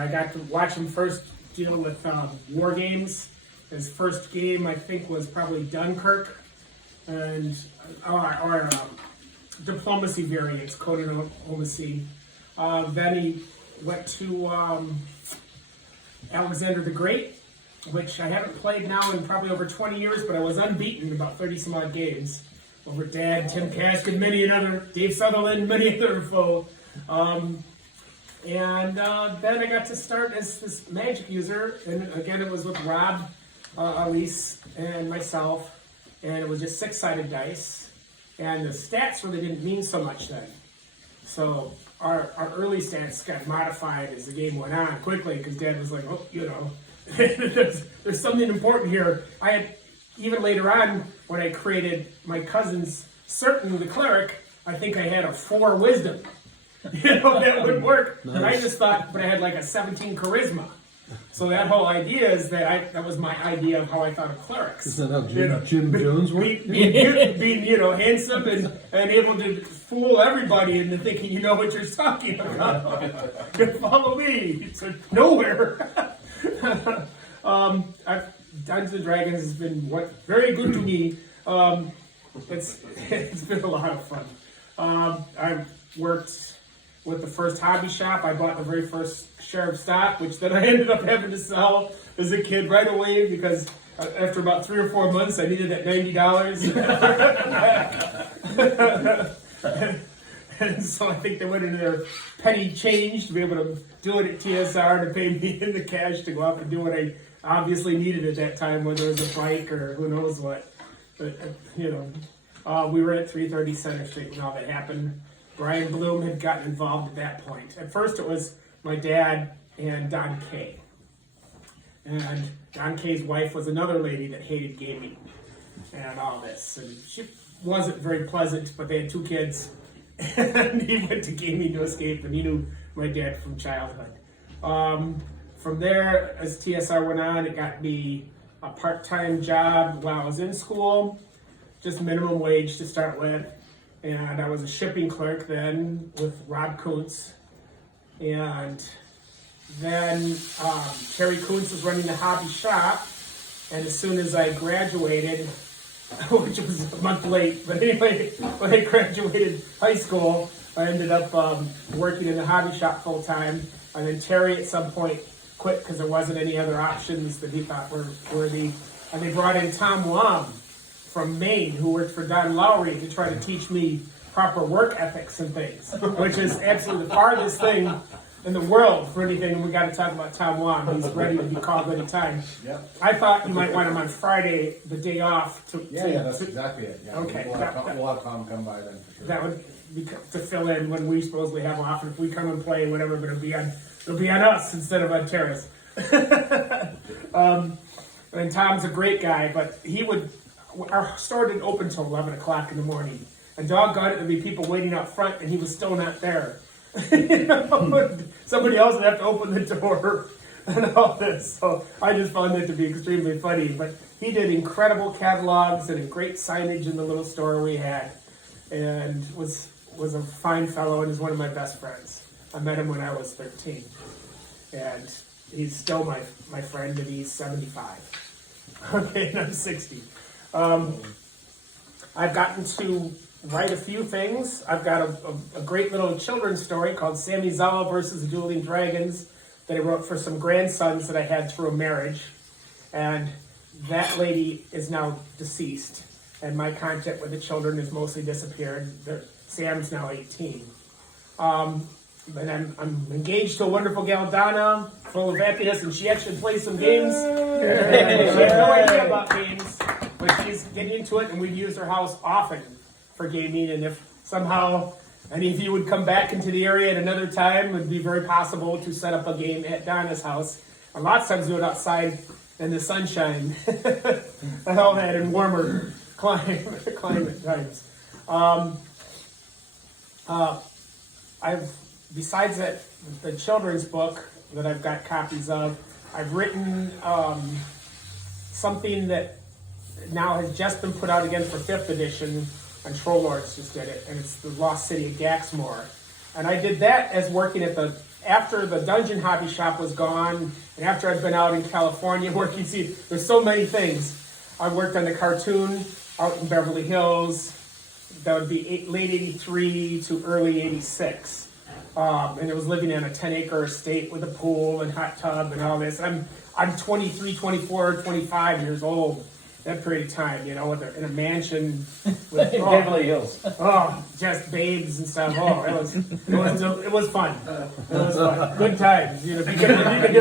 I got to watch him first deal with war games. His first game, I think, was probably Dunkirk, and or diplomacy variants, code diplomacy. Then he went to Alexander the Great, which I haven't played now in probably over 20 years, but I was unbeaten in about 30 some odd games over Dad, Tim Kask, and many another, Dave Sutherland, many other foe. And then I got to start as this Magic user, and again it was with Rob, Elise, and myself, and it was just 6-sided dice, and the stats really didn't mean so much then. So our early stats got modified as the game went on quickly, because Dad was like, oh, you know, there's something important here. I had, even later on, when I created my cousin's Certain the Cleric, I think I had a 4 wisdom. You know, that would work. Nice. And I just thought, but I had like a 17 charisma. So that whole idea is that was my idea of how I thought of clerics. Is that how Jim Jones worked? Being handsome and able to fool everybody into thinking you know what you're talking about. Follow me. It's nowhere. Dungeons and Dragons has been very good to me. It's been a lot of fun. I've worked with the first hobby shop. I bought the very first share of stock, which then I ended up having to sell as a kid right away because after about 3 or 4 months, I needed that $90. And so I think they went into their petty change to be able to do it at TSR to pay me in the cash to go out and do what I obviously needed at that time, whether it was a bike or who knows what. But, you know, we were at 330 Center Street when all that happened. Brian Bloom had gotten involved at that point. At first it was my dad and Don Kay. And Don Kay's wife was another lady that hated gaming and all this. And she wasn't very pleasant, but they had 2 kids. And he went to gaming to escape, and he knew my dad from childhood. From there, as TSR went on, it got me a part-time job while I was in school, just minimum wage to start with. And I was a shipping clerk then with Rob Kuntz. And then Terry Kuntz was running the hobby shop. And as soon as I graduated, which was a month late, but anyway, when I graduated high school, I ended up working in the hobby shop full time. And then Terry at some point quit because there wasn't any other options that he thought were worthy. And they brought in Tom Wam from Maine, who worked for Don Lowry, to try to teach me proper work ethics and things, which is absolutely the farthest thing in the world for anything. And we got to talk about Tom Wam. He's ready to be called anytime. Yep. I thought you might want him on Friday, the day off. That's exactly it. Yeah. Okay. We'll have Tom come by then for sure. That would be to fill in when we supposedly have off. If we come and play, whatever, but it'll be on us instead of on Terrace. And Tom's a great guy, but our store didn't open until 11 o'clock in the morning. And doggone it, there'd be people waiting out front, and he was still not there. You know, somebody else would have to open the door and all this. So I just found it to be extremely funny. But he did incredible catalogs and great signage in the little store we had, and was a fine fellow and is one of my best friends. I met him when I was 13, and he's still my friend, and he's 75. Okay, and I'm 60. I've gotten to write a few things. I've got a great little children's story called Sammy Zala versus the Dueling Dragons that I wrote for some grandsons that I had through a marriage. And that lady is now deceased. And my contact with the children has mostly disappeared. Sam's now 18. And I'm engaged to a wonderful gal, Donna, full of happiness, and she actually plays some games. She has no idea about games, but she's getting into it, and we've used her house often for gaming. And if somehow any of you would come back into the area at another time, it would be very possible to set up a game at Donna's house. And lots of times do it outside in the sunshine and all that, in warmer climate times. Besides that, the children's book that I've got copies of, I've written something that now has just been put out again for 5th edition, and Troll Lords just did it, and it's the Lost City of Gaxmore. And I did that as working at the after the Dungeon Hobby Shop was gone, and after I'd been out in California working, see, there's so many things. I worked on the cartoon out in Beverly Hills. That would be late '83 to early '86. And it was living in a 10-acre estate with a pool and hot tub and all this. I'm 23, 24, 25 years old that period of time, you know, in a mansion with Beverly Hills. just babes and stuff. It was fun. It was fun. Good times. You know, you could